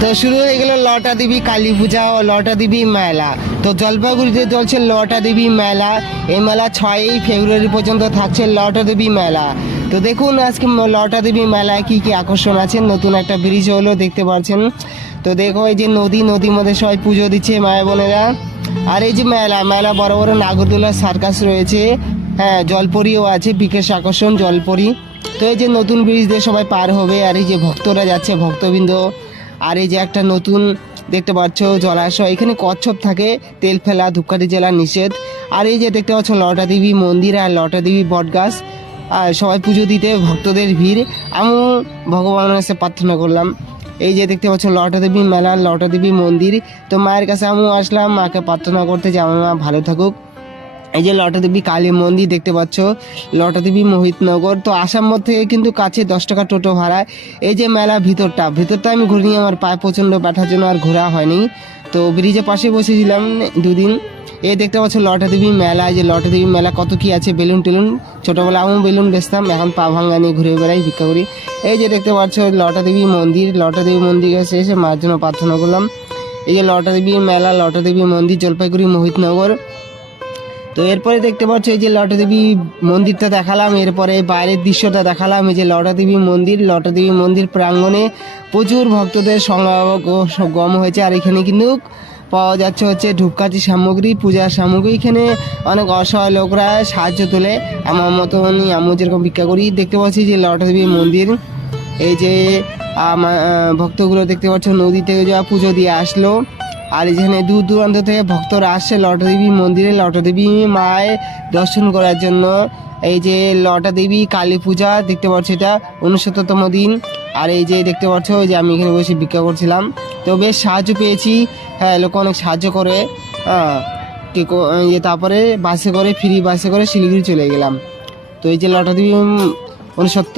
তো শুরু হয়ে গেল লটা দেবী কালী পূজা ও লটা দেবী মেলা। তো জলপাইগুড়িতে চলছে লটা দেবী মেলা। এই মেলা 6ই ফেব্রুয়ারি পর্যন্ত থাকছে লটা দেবী মেলা। তো দেখুন আজকে লটা দেবী মেলায় কি কি আকর্ষণ আছে। নতুন একটা ব্রিজ হলো দেখতে পাচ্ছেন। তো দেখো এই যে নদীর মধ্যে সবাই পুজো দিচ্ছে মায়া বোনেরা। আর এই যে মেলা বড় বড় নাগরদোলার সার্কাস রয়েছে। হ্যাঁ, জলপরিও আছে, বিশেষ আকর্ষণ জলপরি। তো এই যে নতুন ব্রিজ দিয়ে সবাই পার হবে। আর এই যে ভক্তরা যাচ্ছে, ভক্তবৃন্দ। আর এই যে একটা নতুন দেখতে পাচ্ছ জলাশয়, এখানে কচ্ছপ থাকে, তেল ফেলা ধূপকাঠি জেলা নিষেধ। আর এই যে দেখতে পাচ্ছ লটা দেবী মন্দির আর লটা দেবী বটগাছ। আর সবাই পুজো দিতে ভক্তদের ভিড়। আমি ভগবানের কাছে প্রার্থনা করলাম। এই যে দেখতে পাচ্ছ লটা দেবী মেলা, লটা দেবী মন্দির। তো মায়ের কাছে আমিও আসলাম মাকে প্রার্থনা করতে যে আমার মা ভালো থাকুক। এই যে লটা দেবী কালী মন্দির দেখতে পাচ্ছ, লটা দেবী মোহিতনগর। তো আসাম থেকে কিন্তু কাছে 10 টাকা টোটো ভাড়া। এই যে মেলা ভিতরটা আমি ঘুরিনি, আমার পায়ে প্রচণ্ড ব্যথার জন্য আর ঘোরা হয়নি। তো ব্রিজের পাশে বসেছিলাম দুদিন। এই দেখতে পাচ্ছ লটা দেবী মেলা। এই যে লটা দেবী মেলা কত কি আছে, বেলুন টেলুন। ছোটোবেলা আমিও বেলুন বেচতাম, এখন পা ভাঙ্গা নিয়ে ঘুরে বেড়াই, ভিক্ষা করি। এই যে দেখতে পাচ্ছ লটা দেবী মন্দির। লটা দেবী মন্দির কাছে এসে মার জন্য প্রার্থনা করলাম। এই যে লটা দেবী মেলা, লটা দেবী মন্দির, জলপাইগুড়ি মোহিতনগর। তো এরপরে দেখতে পাচ্ছ এই যে লটা দেবী মন্দিরটা দেখালাম, এরপরে বাইরের দৃশ্যটা দেখালাম। এই যে লটা দেবী মন্দির প্রাঙ্গণে প্রচুর ভক্তদের সমাগম হয়েছে। আর এখানে কিন্তু পাওয়া যাচ্ছে হচ্ছে ধূপকাঠি সামগ্রী, পূজার সামগ্রী। এখানে অনেক অসহায় লোকরা সাহায্য তোলে, আমার মতনই আমি যেরকম ভিক্ষা করি। দেখতে পাচ্ছি যে লটা দেবী মন্দির। এই যে ভক্তগুলো দেখতে পাচ্ছ নদী থেকে যা পুজো দিয়ে আসলো। আর এখানে দূর দূরান্ত থেকে ভক্তরা আসছে লটা দেবী মন্দিরে লটা দেবী মায়ের দর্শন করার জন্য। এই যে লটা দেবী কালী পূজা দেখতে পাচ্ছ, এটা 69তম দিন। আর এই যে দেখতে পাচ্ছ যে আমি এখানে বসে ভিক্ষা করছিলাম। তো বেশ সাহায্য পেয়েছি। হ্যাঁ, লোক অনেক সাহায্য করে। হ্যাঁ, তারপরে ফ্রি বাসে করে শিলিগুড়ি চলে গেলাম। তো এই যে লটা দেবী 69